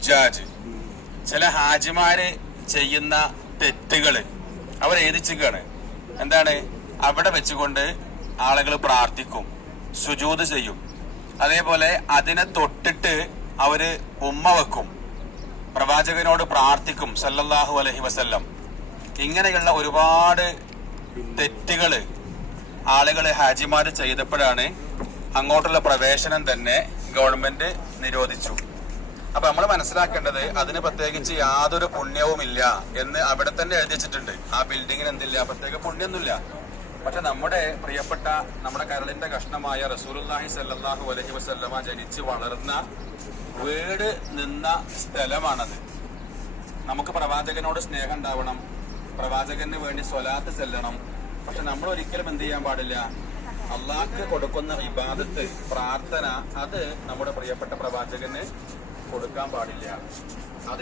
ഹുജാജ് ചില ഹാജിമാര് ചെയ്യുന്ന തെറ്റുകൾ അവർ എഴുതിച്ചുകയാണ് എന്താണ്? അവിടെ വെച്ചുകൊണ്ട് ആളുകൾ പ്രാർത്ഥിക്കും സുജൂത് ചെയ്യും. അതേപോലെ അതിനെ തൊട്ടിട്ട് അവർ ഉമ്മ വെക്കും. പ്രവാചകനോട് പ്രാർത്ഥിക്കും സല്ലല്ലാഹു അലഹി വസല്ലം. ഇങ്ങനെയുള്ള ഒരുപാട് തെറ്റുകൾ ആളുകൾ ഹാജിമാര് ചെയ്തപ്പോഴാണ് അങ്ങോട്ടുള്ള പ്രവേശനം തന്നെ ഗവൺമെന്റ് നിരോധിച്ചു. അപ്പൊ നമ്മൾ മനസ്സിലാക്കേണ്ടത് അതിന് പ്രത്യേകിച്ച് യാതൊരു പുണ്യവുമില്ല എന്ന് അവിടെ തന്നെ എഴുതി വെച്ചിട്ടുണ്ട് ആ ബിൽഡിങ്ങിന് എന്തില്ല? പ്രത്യേക പുണ്യൊന്നുമില്ല. പക്ഷെ നമ്മുടെ പ്രിയപ്പെട്ട നമ്മുടെ കരളിന്റെ കഷ്ണമായ റസൂലുല്ലാഹി സല്ലല്ലാഹു അലൈഹി വസല്ലമ ജനിച്ച് വളർന്ന വീട് നിന്ന സ്ഥലമാണത്. നമുക്ക് പ്രവാചകനോട് സ്നേഹം ഉണ്ടാവണം. പ്രവാചകന് വേണ്ടി സ്വലാത്ത് ചെല്ലണം. പക്ഷെ നമ്മൾ ഒരിക്കലും എന്ത് ചെയ്യാൻ പാടില്ല? അള്ളാഹ്ക്ക് കൊടുക്കുന്ന ഇബാദത്ത് പ്രാർത്ഥന അത് നമ്മുടെ പ്രിയപ്പെട്ട പ്രവാചകന് കൊടുക്കാൻ പാടില്ല. അത്